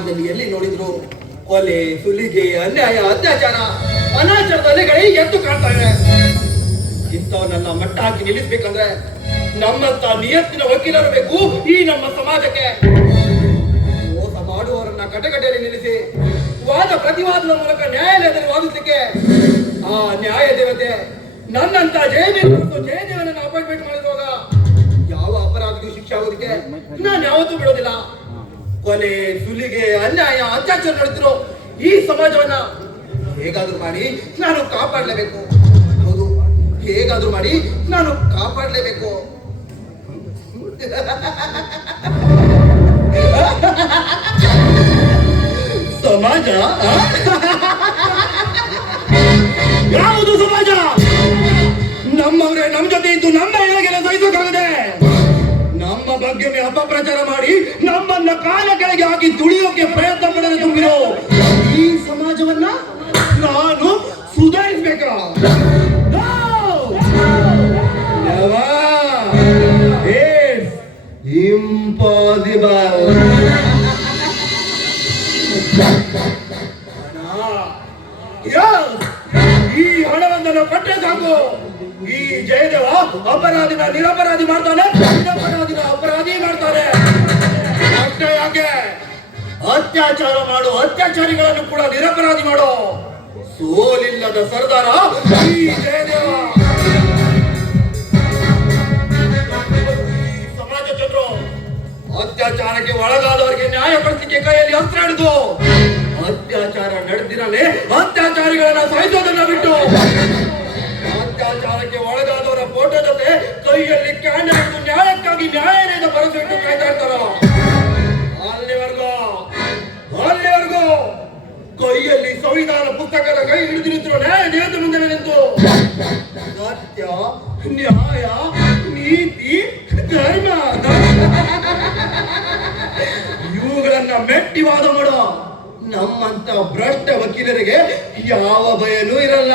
ಸಮಾಜದಲ್ಲಿ ಎಲ್ಲಿ ನೋಡಿದ್ರು. ಕೊಲೆ ಸುಲಿಗೆ ಅನ್ಯಾಯ ಅತ್ಯಾಚಾರ ಅನಾಚಾರದ ಅಲೆಗಳೇ ಎದ್ದು ಕಾಣ್ತಾ ಇದೆ ಇಂಥವನ್ನೆಲ್ಲ ಮಟ್ಟ ಹಾಕಿ ನಿಲ್ಲಿಸ್ಬೇಕಂದ್ರೆ ನಮ್ಮಂತ ನಿಯತ್ತಿನ ವಕೀಲರು ಬೇಕು ಈ ನಮ್ಮ ಸಮಾಜಕ್ಕೆ. ಮೋಸ ಮಾಡುವವರನ್ನ ಕಟಕಟೆಯಲ್ಲಿ ನಿಲ್ಲಿಸಿ ವಾದ ಪ್ರತಿವಾದದ ಮೂಲಕ ನ್ಯಾಯಾಲಯದಲ್ಲಿ ವಾದಿಸಲಿಕ್ಕೆ. ಆ ನ್ಯಾಯ ದೇವತೆ ನನ್ನಂತ ಜಯದೇವ ಜಯದೇವನನ್ನ ಅಪಾಯಿಂಟ್ಮೆಂಟ್ ಮಾಡಿರುವಾಗ ಯಾವ ಅಪರಾಧಿಗೂ ಶಿಕ್ಷೆ ಆಗೋದಕ್ಕೆ ನಾನು ಯಾವತ್ತೂ ಬಿಡೋದಿಲ್ಲ. ಕೊಲೆ, ಸುಲಿಗೆ, ಅನ್ಯಾಯ, ಅತ್ಯಾಚಾರ ನಡೆದಿರೋ ಈ ಸಮಾಜವನ್ನ ಹೇಗಾದ್ರೂ ಮಾಡಿ ನಾನು ಕಾಪಾಡಲೇಬೇಕು. ಹೌದು, ಹೇಗಾದ್ರೂ ಮಾಡಿ ನಾನು ಕಾಪಾಡಲೇಬೇಕು. ಸಮಾಜ? ಯಾವುದು ಸಮಾಜ? ನಮ್ಮವ್ರೆ ನಮ್ಮ ಜೊತೆ ಇದ್ದು ನಮ್ಮ ಹೇಳಿಗೆಲ್ಲ ಸಹಿಸೋಕ್ಕಾಗದೆ ನಮ್ಮ ಬಗ್ಗೆ ಅಪಪ್ರಚಾರ ಮಾಡಿ ನಮ್ಮನ್ನ ಕಾಲ ಕೆಳಗೆ ಹಾಕಿ ತುಳಿಯೋಕೆ ಪ್ರಯತ್ನ ಪಡಲು ತುಂಬಿರೋ ಈ ಸಮಾಜವನ್ನ ನಾನು ಸುಧಾರಿಸ್ಬೇಕ ಈ ಹಣವನ್ನು ಪಟ್ಟೆ ಸಾಕು. ಈ ಜಯದೇವ ಅಪರಾಧಿನ ನಿರಪರಾಧಿ ಮಾಡ್ತಾನೆ, ನಿರಪರಾಧಿನ ಅಪರಾಧಿ ಮಾಡ್ತಾನೆ. ಅಷ್ಟೇ ಯಾಕೆ ಅತ್ಯಾಚಾರ ಮಾಡು, ಅತ್ಯಾಚಾರಿಗಳನ್ನು ಕೂಡ ನಿರಪರಾಧಿ ಮಾಡೋ. ಸೋಲಿಲ್ಲದ ಸರ್ದಾರ ಈ ಜಯದೇವ. ಸಮಾಜ ಅತ್ಯಾಚಾರಕ್ಕೆ ಒಳಗಾದವರಿಗೆ ನ್ಯಾಯ ಪಡಿಸಲಿಕ್ಕೆ ಕೈಯಲ್ಲಿ ಅಸ್ತ್ರ ಹಿಡಿದು, ಅತ್ಯಾಚಾರ ನಡೆದಿರಲೇ, ಅತ್ಯಾಚಾರಿಗಳನ್ನ ಸಾಯಿಸೋದನ್ನ ಬಿಟ್ಟು ನ್ಯಾಯಕ್ಕಾಗಿ ನ್ಯಾಯಾಲಯದ ಭರವಸೆ ಇಟ್ಟು ಕಾಯ್ತಾ ಇರ್ತಾರ ಅಲ್ಲಿವರೆಗೂ ಅಲ್ಲಿವರೆಗೂ ಕೈಯಲ್ಲಿ ಸಂವಿಧಾನ ಪುಸ್ತಕದ ಕೈ ಹಿಡಿದು ನಿಂತಿರೋ ನ್ಯಾಯ ಮುಂದೆ ನಿಂತು ಸತ್ಯ, ನ್ಯಾಯ, ನೀತಿ, ಧರ್ಮ. ಇವುಗಳನ್ನ ಮೆಟ್ಟಿ ವಾದ ಮಾಡೋ ನಮ್ಮಂತ ಭ್ರಷ್ಟ ವಕೀಲರಿಗೆ ಯಾವ ಭಯನೂ ಇರಲ್ಲ.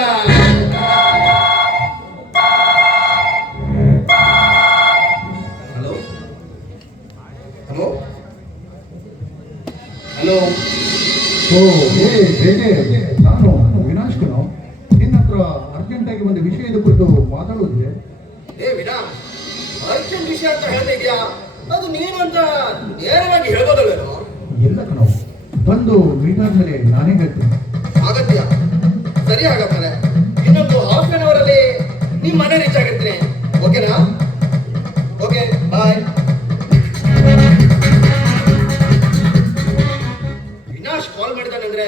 ಹಲೋ. ಓ ಹೇ ಹೇಗೆ ನಾನು ವಿನಾಶ್ ಕಣೋ ನಿನ್ನ ಹತ್ರ ಅರ್ಜೆಂಟ್ ಆಗಿ ಒಂದು ವಿಷಯದ ಕುರಿತು ಮಾತಾಡೋದಿದೆ ಏ ವಿನಾ ಅರ್ಜೆಂಟ್ ವಿಷಯ ಅಂತ ಹೇಳ್ತಿದ್ಯಾ? ಅದು ನೀನು ಅಂತ ನೇರವಾಗಿ ಹೇಳ್ಬೋದಲ್ವೇನೋ? ಎಲ್ಲ ಕಣೋ. ಬಂದು ಮೀಟ್ ಆದ್ಮೇಲೆ ನಾನೇ ಹೇಳ್ತೀನಿ. ಆಗತ್ಯ ಸರಿ ಹಾಗಾದ್ರೆ ಇನ್ನೊಂದು ಹಾಫ್ ಅನ್ ಅವರಲ್ಲಿ ನಿಮ್ಮ ನಿಮ್ ಮನೆ ರೀಚ್ ಆಗಿರ್ತೀನಿ. ಓಕೆನಾ ಕಾಲ್ ಮಾಡಿದಾನಂದ್ರೆ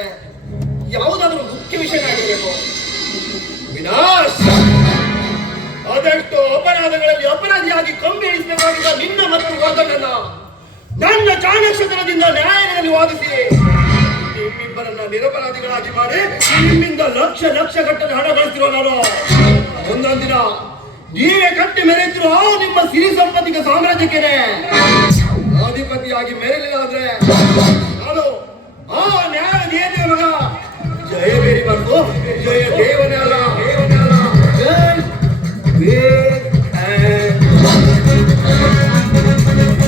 ಯಾವುದಾದ್ರೂ ಮುಖ್ಯ ವಿಷಯ ಆಗಿರ್ಬೇಕು. ವಿನಾಶ್! ಅದೆಷ್ಟು ಅಪರಾಧಗಳಲ್ಲಿ ಅಪರಾಧಿಯಾಗಿ ಕಂಬಿ ಇಳಿಸಬೇಕಾಗಿದ್ದ ನಿನ್ನ ಮತ್ತು ವಾದನನ್ನ ನನ್ನ ಚಾಣಕ್ಷತನದಿಂದ ನ್ಯಾಯಾಲಯದಲ್ಲಿ ವಾದಿಸಿ. ನಿಮ್ಮಿಬ್ಬರನ್ನ ನಿರಪರಾಧಿಗಳಾಗಿ ಮಾಡಿ ನಿಮ್ಮಿಂದ ಲಕ್ಷ ಲಕ್ಷ ಗಟ್ಟಲೆ ಹಣ ಗಳಿಸಿರೋ ನಾನು. ಒಂದೊಂದಿನ ನೀವೇ ಕಟ್ಟಿ ಮೆರೆತಿರೋ ನಿಮ್ಮ ಸಿರಿ ಸಂಪತ್ತಿಗೆ ಸಾಮ್ರಾಜ್ಯಕ್ಕೆ ಅಧಿಪತಿಯಾಗಿ ಮೆರೆಲಿಲ್ಲ ಆದ್ರೆ